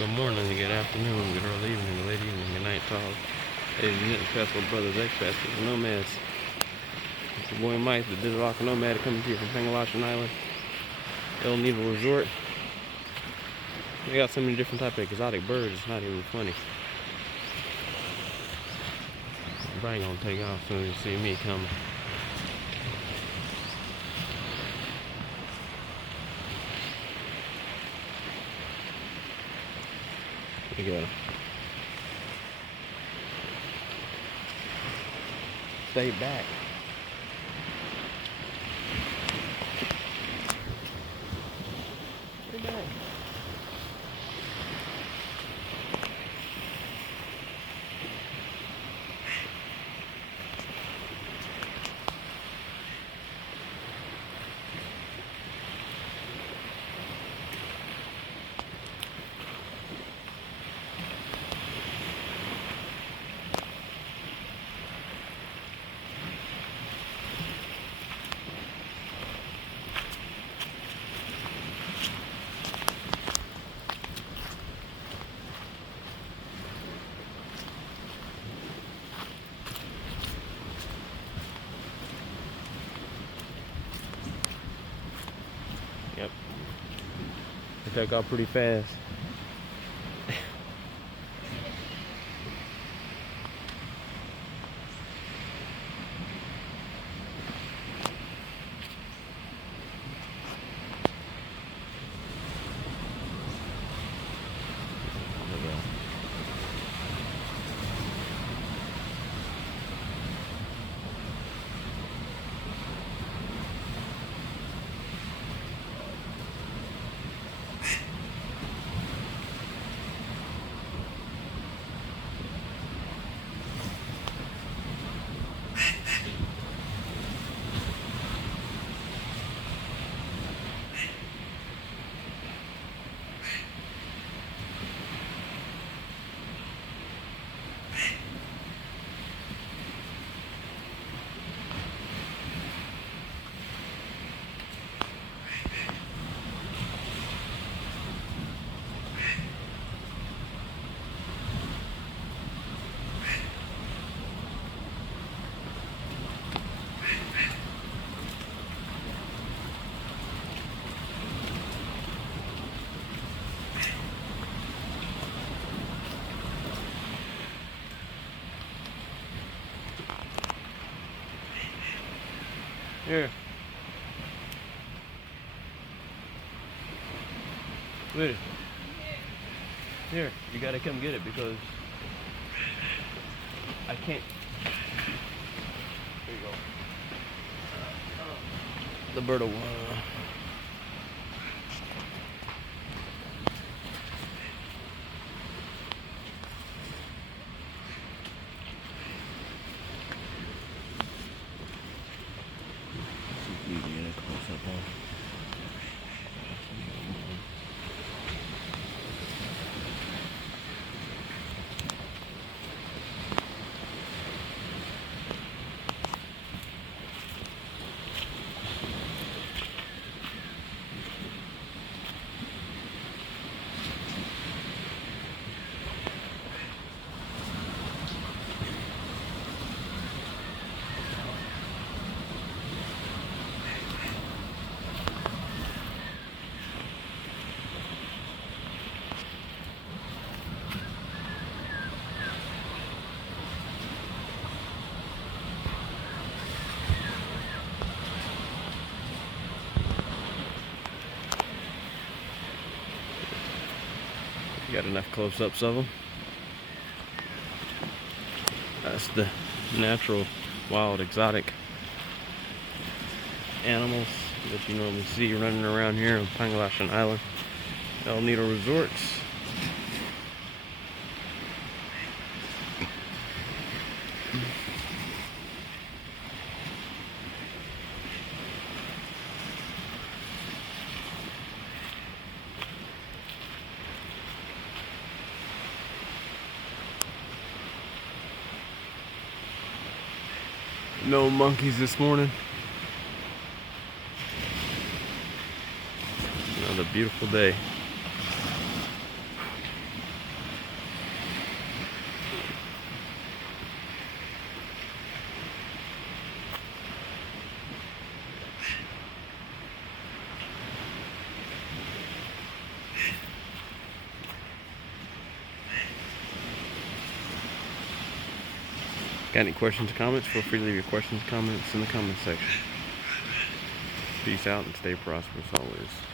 Good morning, good afternoon, good early evening, good late evening, good night, talk. Ladies and gentlemen, Passport Brothers, ex-pastors, nomads. It's your boy Mike, the Digital Rock Nomad, coming to you from Pangalashan Island, El Nido Resort. They got so many different types of exotic birds, it's not even funny. I'm probably gonna take off as soon as you see me coming. Look at him. Stay back. Stay back. Yep. They took off pretty fast. Here. Wait. Here, you gotta come get it because I can't. There you go. The bird will. Got enough close-ups of them. That's the natural, wild, exotic animals that you normally see running around here on Pangalashan Island, El Nido Resorts. No monkeys this morning. Another beautiful day. Got any questions or comments? Feel free to leave your questions, comments in the comment section. Peace out and stay prosperous always.